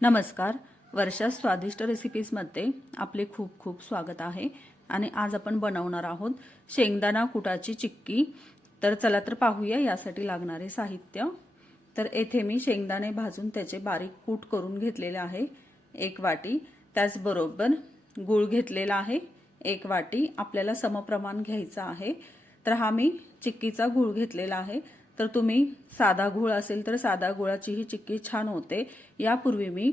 नमस्कार. वर्षा स्वादिष्ट रेसिपीजमध्ये आपले खूप खूप स्वागत आहे. आणि आज आपण बनवणार आहोत शेंगदाणा कुटाची चिक्की. तर चला तर पाहूया यासाठी लागणारे साहित्य. तर येथे मी शेंगदाणे भाजून त्याचे बारीक कूट करून घेतलेले आहे 1 वाटी. त्याचबरोबर गूळ घेतलेला आहे 1 वाटी. आपल्याला समप्रमाण घ्यायचा आहे. तर हा मी चिक्कीचा गूळ घेतलेला आहे. तर तुम्ही साधा गूळ असेल तर साधा गुळाची ही चिक्की छान होते. यापूर्वी मी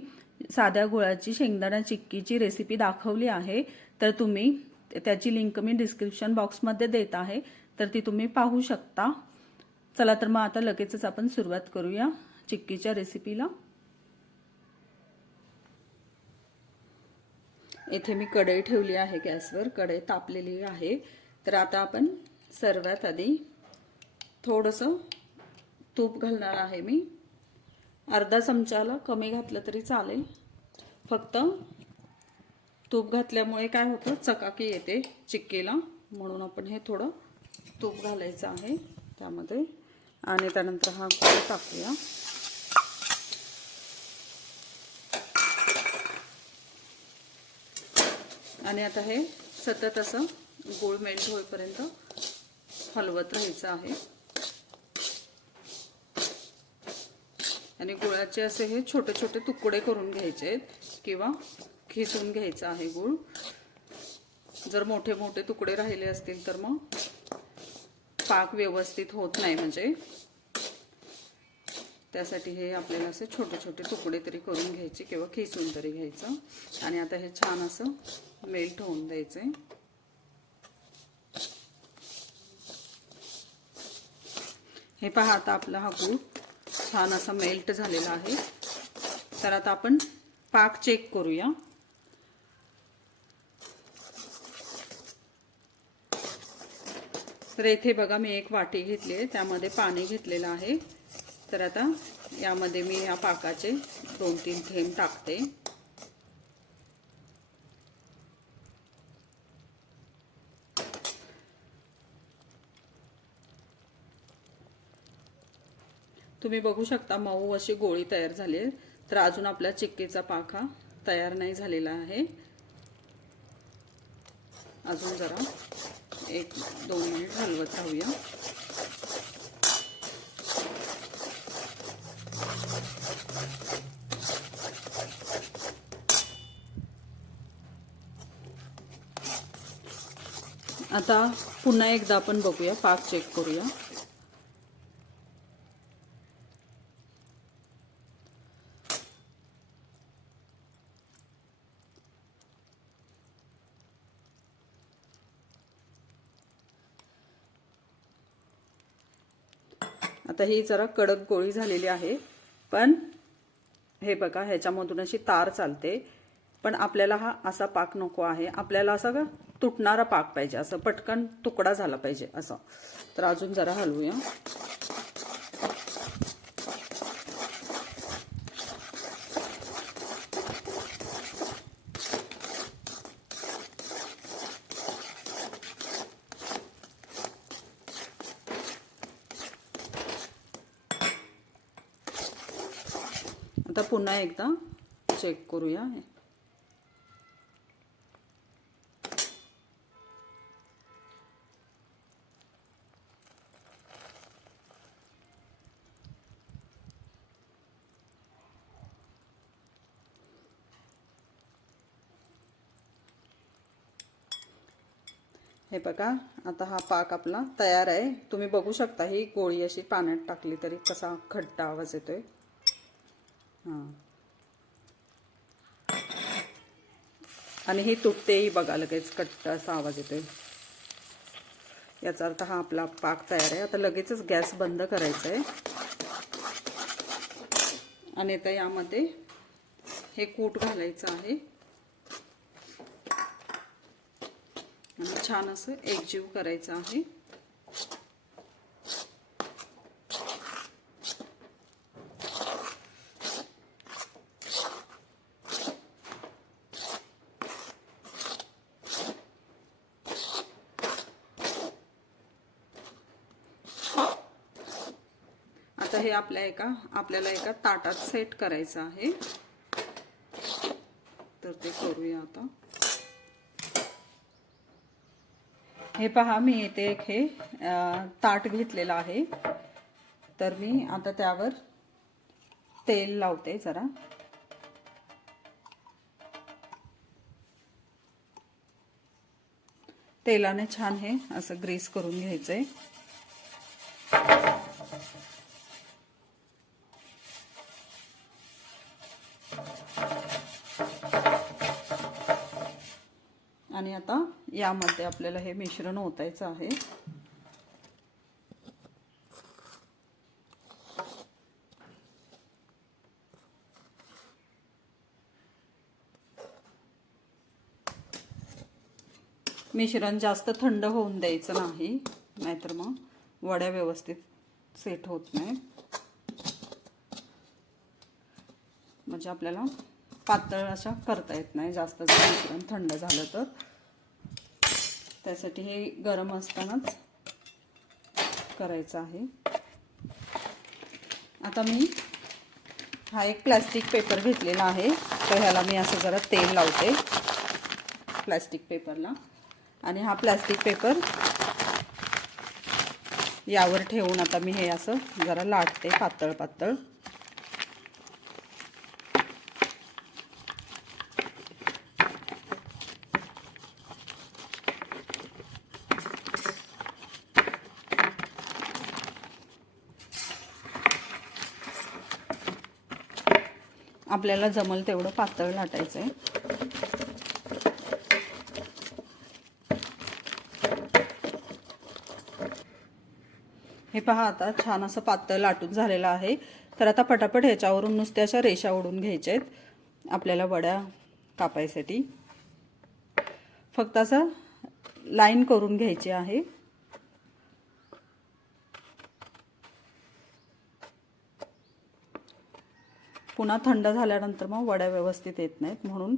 साध्या गुळाची शेंगदाणा चिक्कीची रेसिपी दाखवली आहे. तर तुम्ही त्याची लिंक मी डिस्क्रिप्शन बॉक्समध्ये देत आहे. तर ती तुम्ही पाहू शकता. चला तर मग आता लगेचच आपण सुरुवात करूया चिक्कीच्या रेसिपीला. येथे मी कढई ठेवली आहे गॅसवर. कढई तापलेली आहे. तर आता आपण सर्वात आधी थोडंसं तूप घालणार आहे मी. अर्धा चमचाला कमी घातलं तरी चालेल. फक्त तूप घातल्यामुळे काय होतं, चकाकी येते चिक्कीला, म्हणून आपण हे थोडं तूप घालायचं आहे त्यामध्ये. आणि त्यानंतर हा गूळ टाकूया. आणि आता हे सतत असं गूळ मेल्ट होईपर्यंत हलवत राहायचं आहे. आणि गुळाचे असे हे छोटे छोटे तुकडे करून घ्यायचे किंवा खिसून घ्यायचा आहे गूळ. जर मोठे मोठे तुकडे राहिले असतील तर मग पाक व्यवस्थित होत नाही. म्हणजे त्यासाठी हे आपल्याला असे छोटे छोटे तुकडे तरी करून घ्यायचे किंवा खिसून तरी घ्यायचं. आणि आता हे छान असं मेल्ट होऊन द्यायचे. हे पहा, आता आपला हा गूळ छान असा मेल्ट झालेला आहे. तर आता आपण पाक चेक करूया. तर इथे बघा, मी 1 वाटी घेतली आहे, त्यामध्ये पाणी घेतलेलं आहे. तर आता यामध्ये मी या पाकाचे 2-3 थेंब टाकते. तुम्ही बघू शकता मऊ अशी गोळी तयार झाली आहे. तर अजून आपला चिक्कीचा पाक हा तयार नाही झालेला आहे. अजून जरा 1-2 मिनिट हलवत राहूया. आता पुन्हा एकदा आपण बघूया, पाक चेक करूया. आता ही जरा कडक गोळी झालेली आहे. पण हे बघा, ह्याच्यामधून अशी तार चालते. पण आपल्याला हा असा पाक नको आहे. आपल्याला असा का तुटणारा पाक पाहिजे, असं पटकन तुकडा झाला पाहिजे असं. तर अजून जरा हलवूया. आता पुन्हा एकदा चेक करूया. हे बघा, आता हा पाक आपला तयार आहे. तुम्ही बघू शकता, ही गोळी अशी पाण्यात टाकली तरी कसा खट्टा आवाज येतोय. हां, आणि ही तुटतेही बघा, लगेच कट्ट असा आवाज येतोय. याचा अर्थ हा आपला पाक तयार आहे. आता लगेचच गॅस बंद करायचा आहे. आणि आता यामध्ये हे कूट घालायचं आहे आणि छान असं एकजीव करायचं आहे. आता हे आपल्याला एका ताटात सेट करायचं आहे. तर ते करूया आता। हे पहा, मी येथे एक हे ताट घेतलेलं आहे, तर मी आता त्यावर तेल लावते जरा। तेलाने छान हे असं ग्रीस करून घ्यायचंय। आणि आता यामध्ये आपल्याला हे मिश्रण ओतायचं आहे। मिश्रण जास्त थंड होऊन द्यायचं नाही, नाहीतर मग वड्या व्यवस्थित सेट होत नाही। म्हणजे आपल्याला पातळ अशा करता येत नाही जास्त जर मिश्रण थंड झालं तर। त्यासाठी हे गरम असतानाच करायचं आहे। आता मी हा एक प्लास्टिक पेपर घेतलेला आहे, तर ह्याला मी असं जरा तेल लावते प्लास्टिक पेपरला, आणि हा प्लास्टिक पेपर यावर ठेवून आता मी हे असं जरा लाटते पातळ पातळ। आपल्याला जमल तेवढं पातळ लाटायचं आहे। हे पहा, आता छान असं पातळ लाटून झालेलं आहे। तर आता पटापट ह्याच्यावरून नुसत्या अशा रेषा ओढून घ्यायच्या आहेत आपल्याला वड्या कापायसाठी। फक्त असं लाईन करून घ्यायची आहे। पुन्हा थंड झाल्यानंतर मग वड्या व्यवस्थित येत नाहीत, म्हणून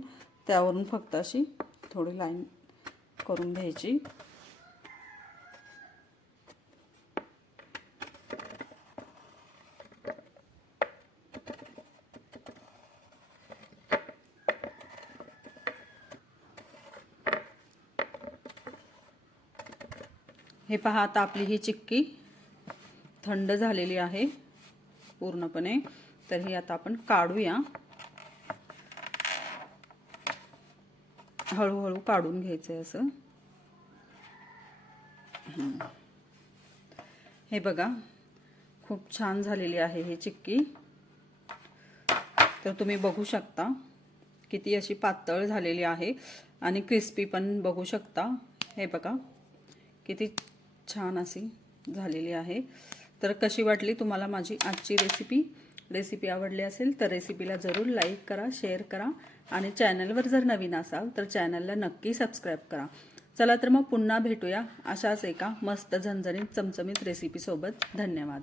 त्यावरून फक्त अशी थोडी लाईन करून घ्यायची। हे पहा, आता आपली ही चिक्की थंड झालेली आहे पूर्णपणे। तर ही आता आपण काढूया, हळूहळू काढून घ्यायचंय असं। हे बघा, खूप छान झालेली आहे ही चिक्की। तर तुम्ही बघू शकता किती अशी पातळ झालेली आहे, आणि क्रिस्पी पण बघू शकता। हे बघा किती छान अशी झालेली आहे। तर कशी वाटली तुम्हाला माझी आजची रेसिपी आवडली असेल तर रेसिपीला जरूर लाईक करा, शेअर करा, आणि चॅनलवर जर नवीन असाल तर चॅनलला नक्की सबस्क्राईब करा। चला तर मग पुन्हा भेटूया अशाच एका मस्त झणझणीत चमचमीत रेसिपी सोबत। धन्यवाद।